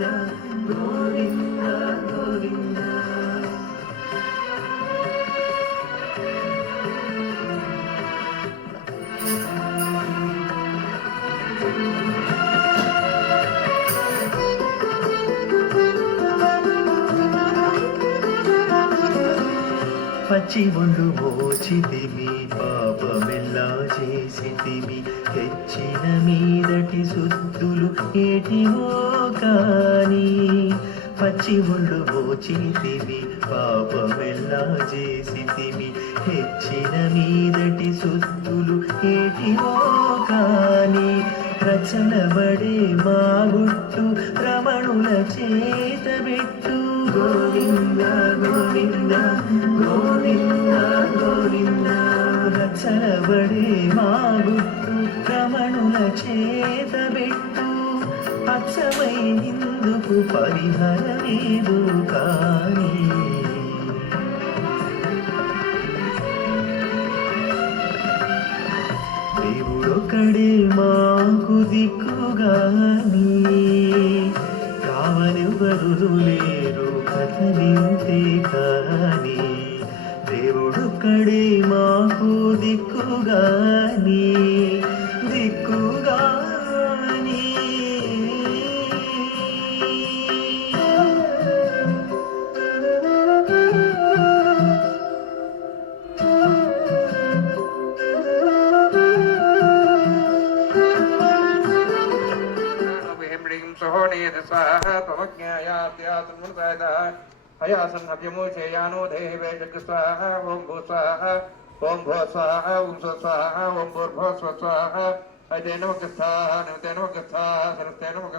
గోవింద గోవింద. పచ్చి ఒళ్ళు మోచితిమి పాపమెల్లా చేసితిమి తెచ్చిన మీదటి శుద్ధులు ఏటివో కాని. పచ్చి ఒళ్ళు మోచితిమి పాపమెల్లా చేసితిమి తెచ్చిన మీదటి శుద్ధులు ఏటివో కాని. రచనబడే మా గుట్టు రమణుల చేతబెట్టు. గోవింద గోవింద గోవింద గోవింద. రచనబడే మా గుట్టు రమణుల చేతబెట్టు. అచ్చమై ఇందుకు పరిహరమేదు కాని. దేవుడొక్కడే మాకు దిక్కుగాని కావనెవరు లేరు కథ వింటే కాని. దేవుడొక్కడే మాకు దిక్కుగాని దిక్కుగాని. हयासन अभ्यमोचेयानो देवे जग स्वाहा ओम भू स्वाहा ओम भो स्वाहा ओम स्व स्वाहा ओम भूर्भुवः स्वः स्वाहा अयते नमः स्वाहा नमते नमः स्वाहा सरस्ते नमः